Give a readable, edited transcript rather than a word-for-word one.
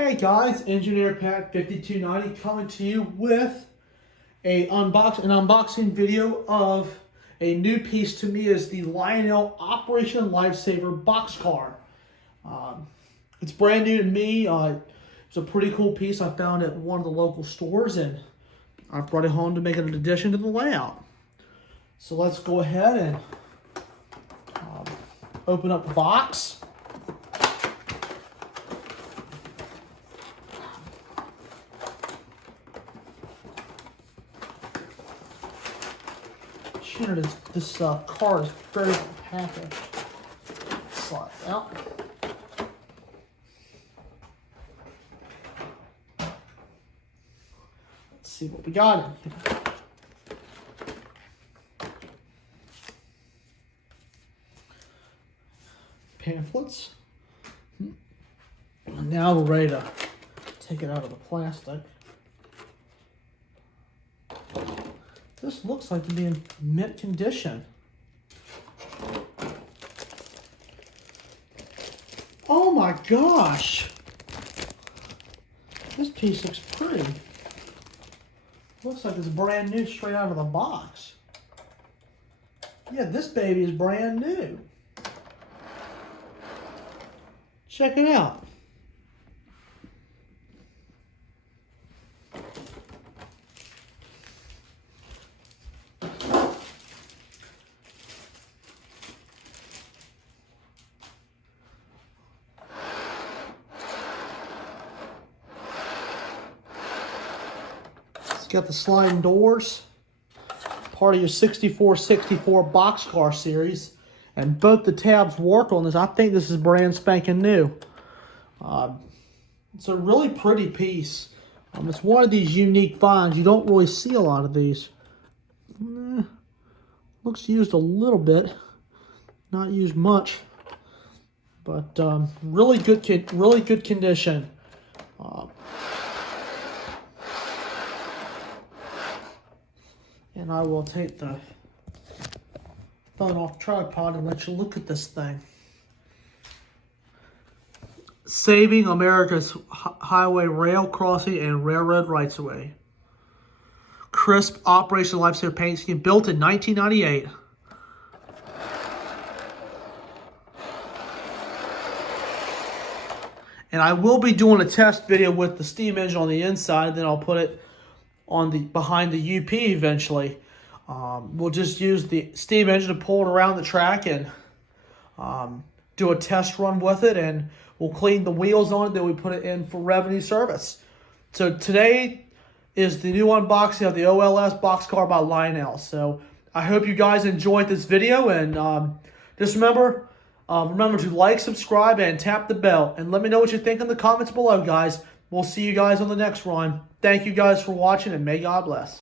Hey guys, Engineer Pat 5290 coming to you with an unboxing video of a new piece. To me is the Lionel Operation Lifesaver BOXCAR. It's brand new to me. It's a pretty cool piece I found at one of the local stores, and I brought it home to make an addition to the layout. So let's go ahead and open up the box. This car is very packaged. Slide it out. Let's see what we got in here. Pamphlets. And now we're ready to take it out of the plastic. This looks like to be in mint condition. Oh my gosh! This piece looks pretty. Looks like it's brand new straight out of the box. Yeah, this baby is brand new. Check it out. It's got the sliding doors, part of your 6464 BOXCAR series, and both the tabs work on this. I think this is brand spanking new. It's a really pretty piece. It's one of these unique finds. You don't really see a lot of these. Looks used a little bit, not used much, but really good condition. And I will take the phone off tripod and let you look at this thing. Saving America's highway, rail crossing, and railroad rights-of-way. Crisp Operation Lifesaver paint scheme, built in 1998. And I will be doing a test video with the steam engine on the inside, then I'll put it on the behind the UP eventually. We'll just use the steam engine to pull it around the track and do a test run with it, and we'll clean the wheels on it, then we put it in for revenue service. So today is the new unboxing of the OLS BOXCAR by Lionel. So I hope you guys enjoyed this video, and just remember to like, subscribe, and tap the bell, and let me know what you think in the comments below, guys. We'll see you guys on the next run. Thank you guys for watching, and may God bless.